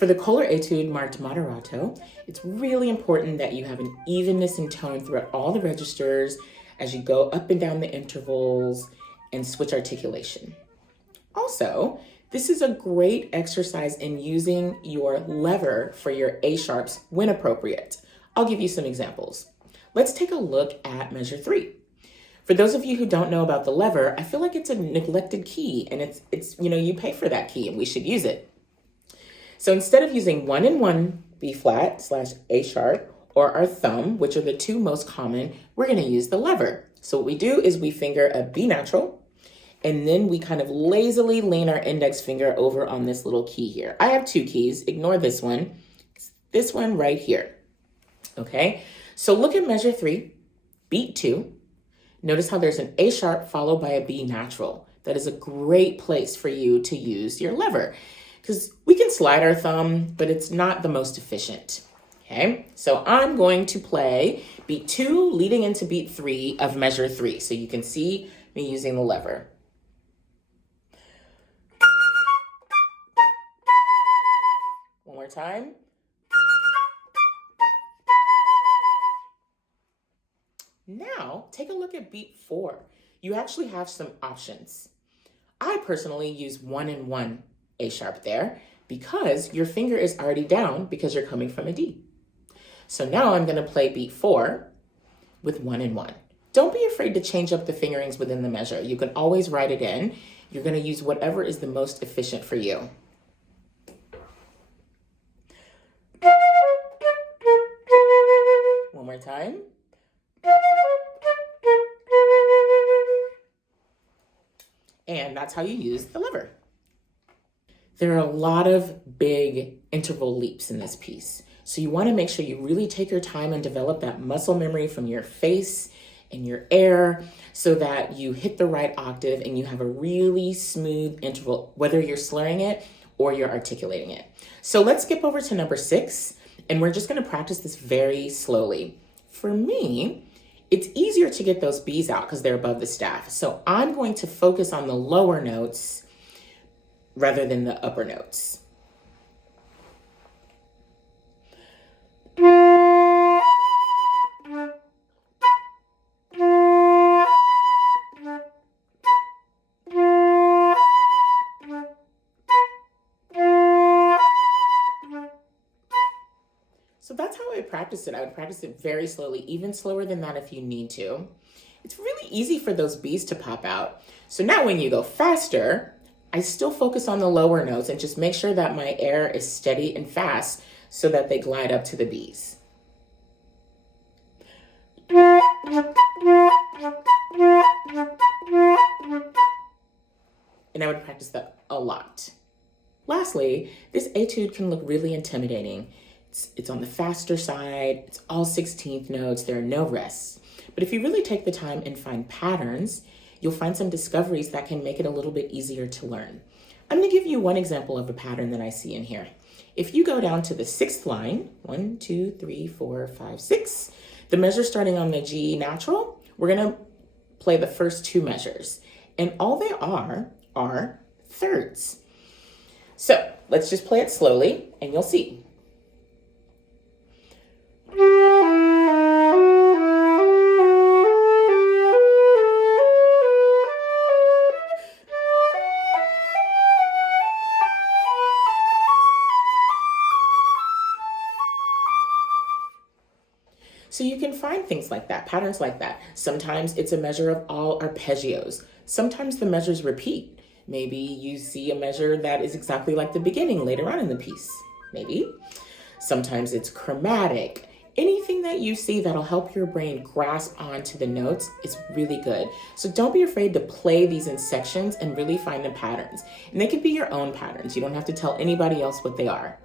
For the Kohler Etude marked moderato, it's really important that you have an evenness in tone throughout all the registers as you go up and down the intervals and switch articulation. Also, this is a great exercise in using your lever for your A sharps when appropriate. I'll give you some examples. Let's take a look at measure 3. For those of you who don't know about the lever, I feel like it's a neglected key, and it's you pay for that key and we should use it. So instead of using 1 and 1 B flat / A sharp or our thumb, which are the two most common, we're going to use the lever. So what we do is we finger a B natural, and then we kind of lazily lean our index finger over on this little key here. I have 2 keys. Ignore this one. It's this one right here. Okay, so look at measure 3, beat 2. Notice how there's an A sharp followed by a B natural. That is a great place for you to use your lever because we can slide our thumb, but it's not the most efficient. Okay, so I'm going to play beat 2 leading into beat 3 of measure 3. So you can see me using the lever. One more time. Now, take a look at beat 4. You actually have some options. I personally use 1 and 1 A sharp there because your finger is already down because you're coming from a D. So now I'm going to play beat 4 with 1 and 1. Don't be afraid to change up the fingerings within the measure. You can always write it in. You're going to use whatever is the most efficient for you. One more time. And that's how you use the lever. There are a lot of big interval leaps in this piece. So you want to make sure you really take your time and develop that muscle memory from your face and your air so that you hit the right octave and you have a really smooth interval, whether you're slurring it or you're articulating it. So let's skip over to number 6, and we're just going to practice this very slowly. For me, it's easier to get those B's out because they're above the staff. So I'm going to focus on the lower notes rather than the upper notes. So that's how I practice it. I would practice it very slowly, even slower than that if you need to. It's really easy for those B's to pop out. So now when you go faster, I still focus on the lower notes and just make sure that my air is steady and fast so that they glide up to the B's. And I would practice that a lot. Lastly, this etude can look really intimidating. It's on the faster side, it's all 16th notes, there are no rests. But if you really take the time and find patterns, you'll find some discoveries that can make it a little bit easier to learn. I'm going to give you one example of a pattern that I see in here. If you go down to the 6th line, 1, 2, 3, 4, 5, 6, the measure starting on the G natural, we're going to play the first 2 measures. And all they are thirds. So let's just play it slowly and you'll see. So you can find things like that, patterns like that. Sometimes it's a measure of all arpeggios. Sometimes the measures repeat. Maybe you see a measure that is exactly like the beginning later on in the piece, maybe. Sometimes it's chromatic. Anything that you see that'll help your brain grasp onto the notes is really good. So don't be afraid to play these in sections and really find the patterns. And they can be your own patterns. You don't have to tell anybody else what they are.